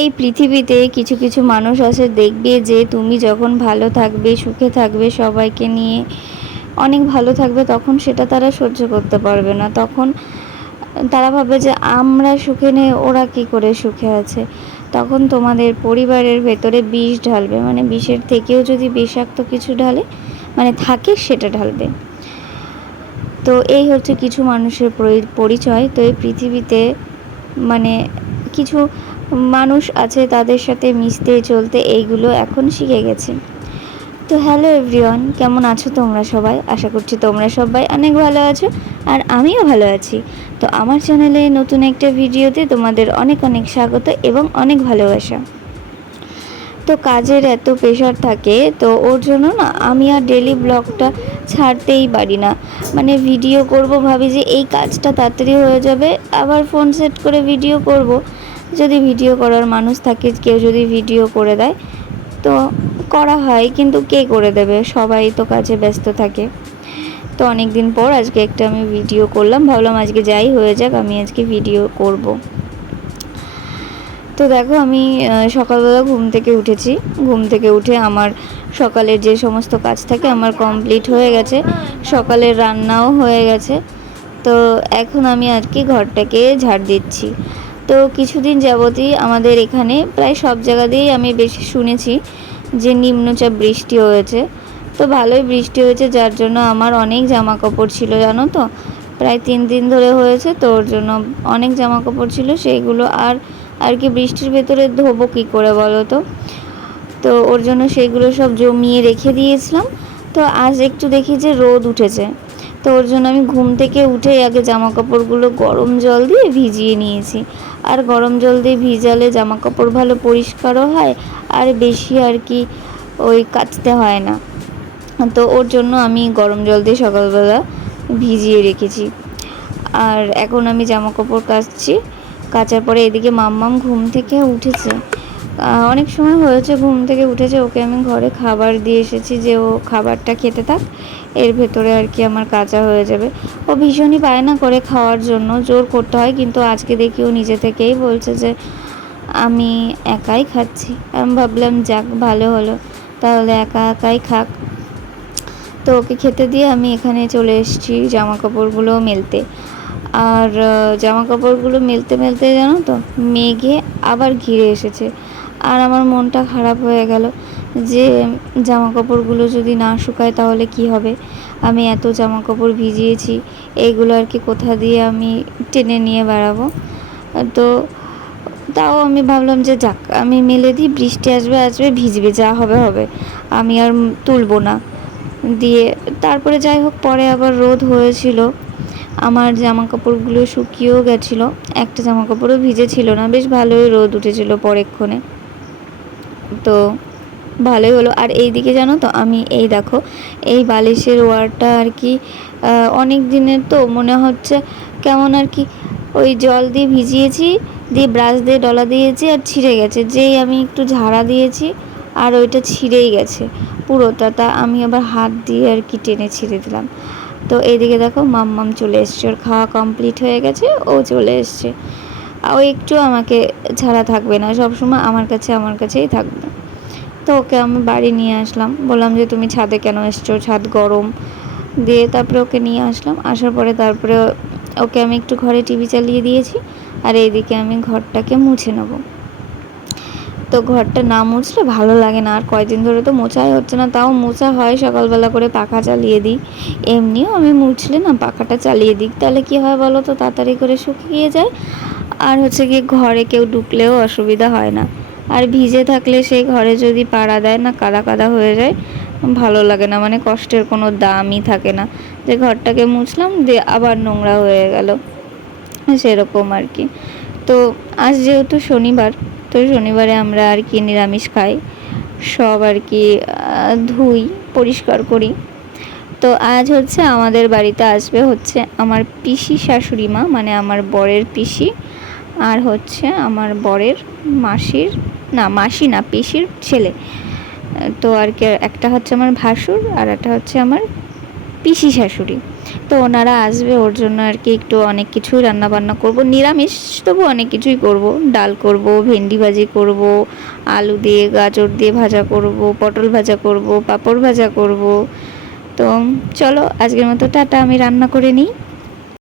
এই পৃথিবীতে কিছু কিছু মানুষ আছে, দেখবে যে তুমি যখন ভালো থাকবে, সুখে থাকবে, সবাইকে নিয়ে অনেক ভালো থাকবে, তখন সেটা তারা সহ্য করতে পারবে না। তখন তারা ভাবে যে আমরা সুখে নেই, ওরা কি করে সুখে আছে। তখন তোমাদের পরিবারের ভেতরে বিষ ঢালবে, মানে বিষের থেকেও যদি বিষাক্ত কিছু ঢালে মানে থাকে সেটা ঢালবে। তো এই হচ্ছে কিছু মানুষের পরিচয়। তো এই পৃথিবীতে মানে কিছু মানুষ আছে, তাদের সাথে মিশতে চলতে এইগুলো এখন শিখে গেছে। তো হ্যালো এভরিওয়ান, কেমন আছো তোমরা সবাই? আশা করছি তোমরা সবাই অনেক ভালো আছো, আর আমিও ভালো আছি। তো আমার চ্যানেলে নতুন একটা ভিডিওতে তোমাদের অনেক অনেক স্বাগত এবং অনেক ভালোবাসা। তো কাজের এত প্রেশার থাকে, তো ওর জন্য না আমি আর ডেলি ব্লগটা ছাড়তেই পারি না। মানে ভিডিও করব, ভাবি যে এই কাজটা তাড়াতাড়ি হয়ে যাবে, আবার ফোন সেট করে ভিডিও করব। যদি ভিডিও করার মানুষ থাকে, কেউ যদি ভিডিও করে দেয় তো করা হয়, কিন্তু কে করে দেবে, সবাই তো কাজে ব্যস্ত থাকে। তো অনেক দিন পর আজকে একটা আমি ভিডিও করলাম, ভাবলাম আজকে যাই হয়ে যাক, আমি আজকে ভিডিও করব। তো দেখো আমি সকালবেলা ঘুম থেকে উঠেছি। ঘুম থেকে উঠে আমার সকালের যে সমস্ত কাজ থাকে আমার কমপ্লিট হয়ে গেছে, সকালের রান্নাও হয়ে গেছে। তো এখন আমি আর কি ঘরটাকে ঝাড় দিচ্ছি। তো কিছুদিন যাবতই আমাদের এখানে প্রায় সব জায়গাতেই আমি বেশি শুনেছি যে নিম্নচাপ বৃষ্টি হয়েছে। তো ভালোই বৃষ্টি হয়েছে, যার জন্য আমার অনেক জামা কাপড় ছিল, জানো তো, প্রায় 3 দিন ধরে হয়েছে। তো ওর জন্য অনেক জামা কাপড় ছিল, সেইগুলো আর কি বৃষ্টির ভেতরে ধোবো কী করে বলো তো। তো ওর জন্য সেইগুলো সব জমিয়ে রেখে দিয়েছিলাম। তো আজ একটু দেখি যে রোদ উঠেছে, তো ওর জন্য আমি ঘুম থেকে উঠেই আগে জামা কাপড়গুলো গরম জল দিয়ে ভিজিয়ে নিয়েছি। আর গরম জল দিয়ে ভিজালে জামা কাপড় ভালো পরিষ্কারও হয়, আর বেশি আর কি ওই কাচতে হয় না। তো ওর জন্য আমি গরম জল দিয়ে সকালবেলা ভিজিয়ে রেখেছি। আর এখন আমি জামা কাপড় কাচছি। কাচার পরে এদিকে মাম্মাম ঘুম থেকে উঠেছে, অনেক সময় হয়েছে ঘুম থেকে উঠেছে। ওকে আমি ঘরে খাবার দিয়ে এসেছি, যে ও খাবারটা খেতে থাক, এর ভেতরে আর কি আমার কাচা হয়ে যাবে। ও ভীষণই বায়না করে খাওয়ার জন্য, জোর করতে হয়, কিন্তু আজকে দেখি ও নিজে থেকেই বলছে যে আমি একাই খাচ্ছি। আমি ভাবলাম যাক ভালো হলো, তাহলে একা একাই খাক। তো ওকে খেতে দিয়ে আমি এখানে চলে এসেছি জামা কাপড়গুলো মেলতে। আর জামা কাপড়গুলো মেলতে মেলতে জানো তো মেঘে আবার ঘিরে এসেছে, আর আমার মনটা খারাপ হয়ে গেল যে জামা কাপড়গুলো যদি না শুকায় তাহলে কি হবে। আমি এত জামা কাপড় ভিজিয়েছি, এইগুলো আর কি কোথা দিয়ে আমি টেনে নিয়ে বেড়াবো। তো তাও আমি ভাবলাম যে যাক আমি মেলে দিই, বৃষ্টি আসবে আসবে, ভিজবে, যা হবে হবে, আমি আর তুলবো না। দিয়ে তারপরে যাই হোক, পরে আবার রোদ হয়েছিল, আমার জামা কাপড়গুলো শুকিয়েও গেছিলো, একটা জামা কাপড়ও ভিজে ছিল না, বেশ ভালোই রোদ উঠেছিল পরেক্ষণে। তো ভালোই হলো। আর এই দিকে জানো তো আমি এই দেখো এই বালিশের ওয়ারটা আর কি অনেক দিনের, তো মনে হচ্ছে কেমন আর কি ওই জল দিয়ে ভিজিয়েছি, দিয়ে ব্রাশ দিয়ে ডলা দিয়েছি, আর ছিঁড়ে গেছে, যেই আমি একটু ঝাড়া দিয়েছি আর ওইটা ছিঁড়েই গেছে পুরোটা। তা আমি আবার হাত দিয়ে আর কি টেনে ছিঁড়ে দিলাম। তো এইদিকে দেখো মাম্মাম চলে এসছে, ওর খাওয়া কমপ্লিট হয়ে গেছে, ও চলে এসছে। ও একটু আমাকে ছাড়া থাকবে না, সবসময় আমার কাছেই থাকবে। তো ওকে আমি বাড়ি নিয়ে আসলাম, বললাম যে তুমি ছাদে কেন এসছো, ছাদ গরম। দিয়ে তারপরে ওকে নিয়ে আসলাম, আসার পরে তারপরে ওকে আমি একটু ঘরে টিভি চালিয়ে দিয়েছি, আর এইদিকে আমি ঘরটাকে মুছে নেবো। তো ঘরটা না মুছলে ভালো লাগে না, আর কয়দিন ধরে তো মোছাই হচ্ছে না, তাও মোছা হয় সকালবেলা করে, পাখা চালিয়ে দিই। এমনিও আমি মুছলে না পাখাটা চালিয়ে দিই, তাহলে কি হয় বলো তো, তাড়াতাড়ি করে শুকিয়ে যায়, আর হচ্ছে কি ঘরে কেউ ঢুকলেও অসুবিধা হয় না। আর ভিজে থাকলে সেই ঘরে যদি পাড়া দেয় না, কাদা কাদা হয়ে যায়, ভালো লাগে না, মানে কষ্টের কোনো দামই থাকে না, যে ঘরটাকে মুছলাম দিয়ে আবার নোংরা হয়ে গেল, সেরকম আর কি। তো আজ যেহেতু শনিবার, তো শনিবারে আমরা আর কি নিরামিষ খাই, সব আর কি ধুই, পরিষ্কার করি। তো আজ হচ্ছে আমাদের বাড়িতে আসবে হচ্ছে আমার পিসি শাশুড়ি মা, মানে আমার বরের পিসি, আর হচ্ছে আমার বরের মাসির, না মাসি না, পিসির ছেলে। তো আর কি একটা হচ্ছে আমার ভাসুর, আর একটা হচ্ছে আমার পিসি শাশুড়ি। তো ওনারা আসবে, ওর জন্য আর কি একটু অনেক কিছুই রান্না বান্না করব, নিরামিষ তবু অনেক কিছুই করব। ডাল করব, ভেন্ডি ভাজি করব, আলু দিয়ে গাজর দিয়ে ভাজা করব, পটল ভাজা করব, পাঁপড় ভাজা করব। তো চলো আজকের মতো টাটা, আমি রান্না করে নিই।